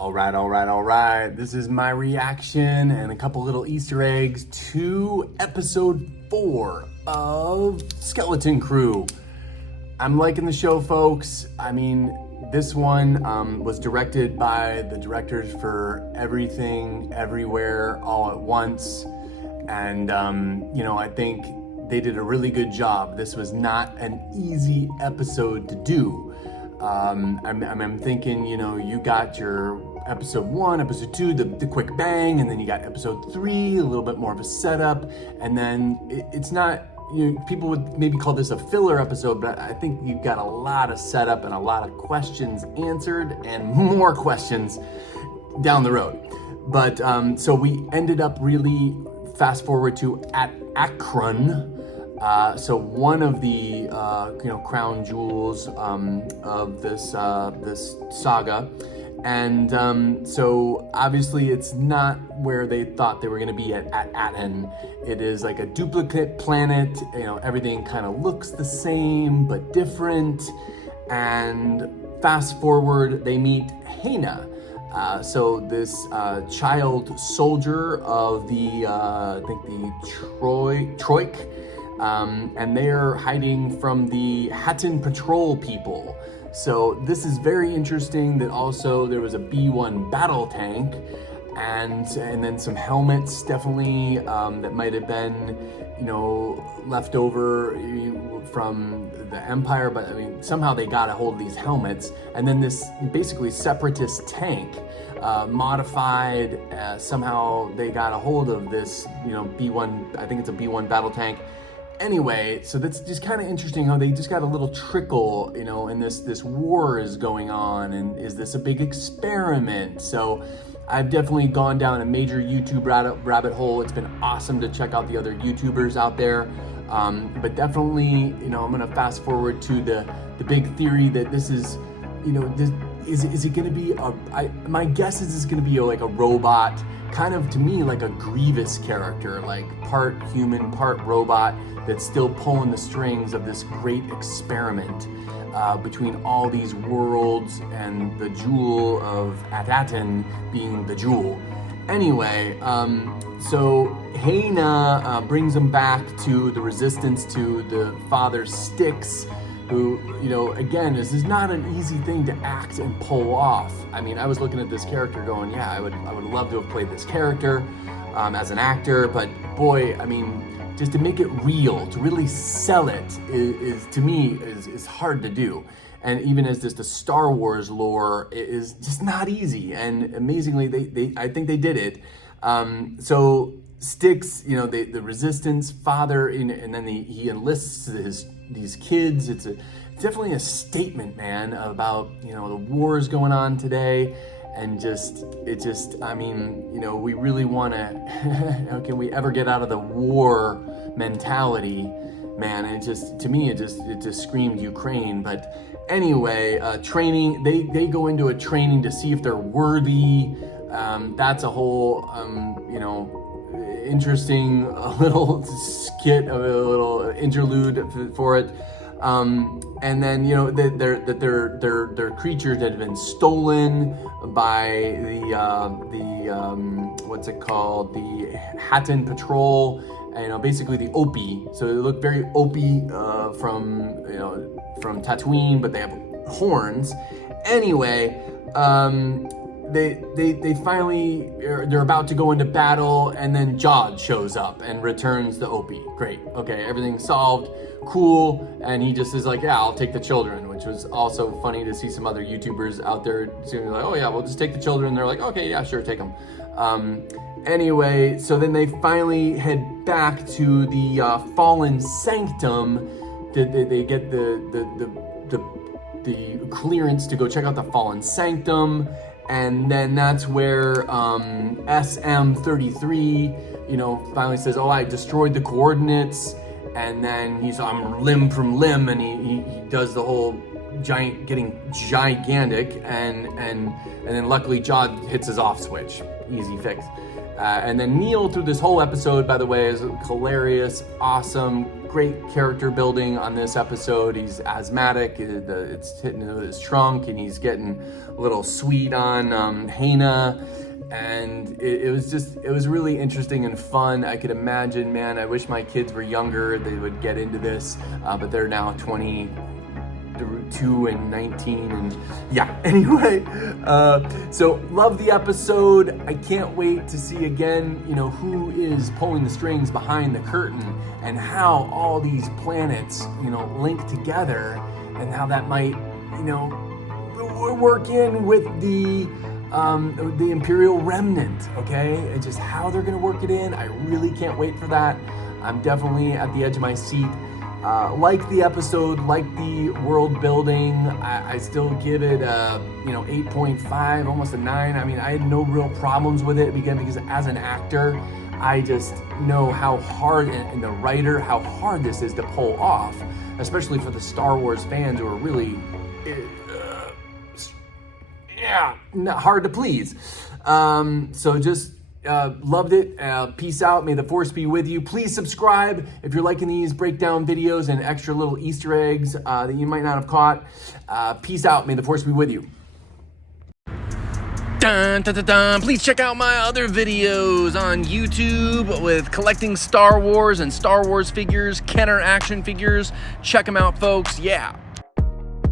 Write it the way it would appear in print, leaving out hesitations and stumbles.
All right. This is my reaction and a couple little Easter eggs to episode 4 of Skeleton Crew. I'm liking the show, folks. I mean, this one was directed by the directors for Everything, Everywhere, All at Once. And, I think they did a really good job. This was not an easy episode to do. I'm thinking, you got your episode 1, episode 2, the quick bang, and then you got episode 3, a little bit more of a setup, and then it's not, people would maybe call this a filler episode, but I think you've got a lot of setup and a lot of questions answered and more questions down the road. But so we ended up really fast forward to at Akron. So one of the crown jewels of this saga, and so obviously it's not where they thought they were going to be at Aten. It is like a duplicate planet. Everything kind of looks the same but different. And fast forward, they meet Hena. So this child soldier of the I think the Troik. And they're hiding from the Hatten Patrol people. So this is very interesting that also there was a B-1 battle tank and then some helmets definitely that might have been, left over from the Empire, but I mean, somehow they got a hold of these helmets. And then this basically separatist tank, modified, somehow they got a hold of this, B-1, I think it's a B-1 battle tank. Anyway, so that's just kind of interesting how they just got a little trickle, and this war is going on, and is this a big experiment? So I've definitely gone down a major YouTube rabbit hole. It's been awesome to check out the other YouTubers out there. But definitely, I'm going to fast forward to the big theory that this is, is it going to be my guess is it's going to be like a robot, kind of to me like a Grievous character, like part human, part robot, that's still pulling the strings of this great experiment between all these worlds and the jewel of Ataten being the jewel. Anyway, so Hena brings him back to the resistance, to the father Styx, who, again, this is not an easy thing to act and pull off. I mean, I was looking at this character going, yeah, I would love to have played this character as an actor, but boy, I mean, just to make it real, to really sell it is to me is hard to do. And even as just the Star Wars lore, it is just not easy. And amazingly, I think they did it. So Styx, the resistance father, and then he enlists these kids. It's definitely a statement, man, about the wars going on today. And we really want to, can we ever get out of the war mentality, man? And it just screamed Ukraine. But anyway, training, they go into a training to see if they're worthy. That's a whole, interesting little skit, a little interlude for it. And then they're creatures that have been stolen by the what's it called, the Hatten Patrol, and basically the Opie. So they look very Opie from Tatooine, but they have horns. Anyway, they finally, they're about to go into battle, and then Jod shows up and returns the Opie. Great, okay, everything's solved, cool. And he just is like, yeah, I'll take the children, which was also funny to see some other YouTubers out there saying like, oh yeah, we'll just take the children. They're like, okay, yeah, sure, take them. Anyway, so then they finally head back to the Fallen Sanctum. They get the clearance to go check out the Fallen Sanctum. And then that's where SM-33, finally says, oh, I destroyed the coordinates. And then I'm limb from limb, and he does the whole getting gigantic, and then luckily Jod hits his off switch. Easy fix. And then Neil, through this whole episode, by the way, is hilarious, awesome, great character building on this episode. He's asthmatic, it's hitting his trunk, and he's getting a little sweet on Hana. And it was really interesting and fun. I could imagine, man, I wish my kids were younger, they would get into this, but they're now 22 and 19, and yeah, anyway, so love the episode. I can't wait to see again, who is pulling the strings behind the curtain, and how all these planets, link together, and how that might, work in with the Imperial Remnant, okay? And just how they're gonna work it in. I really can't wait for that. I'm definitely at the edge of my seat. Like the episode, like the world building, I still give it a 8.5, almost a 9. I mean, I had no real problems with it because as an actor, I just know how hard, and the writer, how hard this is to pull off, especially for the Star Wars fans who are really, not hard to please. So just loved it. Peace out. May the Force be with you. Please subscribe if you're liking these breakdown videos and extra little Easter eggs that you might not have caught. Peace out. May the Force be with you. Dun, dun, dun, dun. Please check out my other videos on YouTube with collecting Star Wars and Star Wars figures, Kenner action figures. Check them out, folks. Yeah.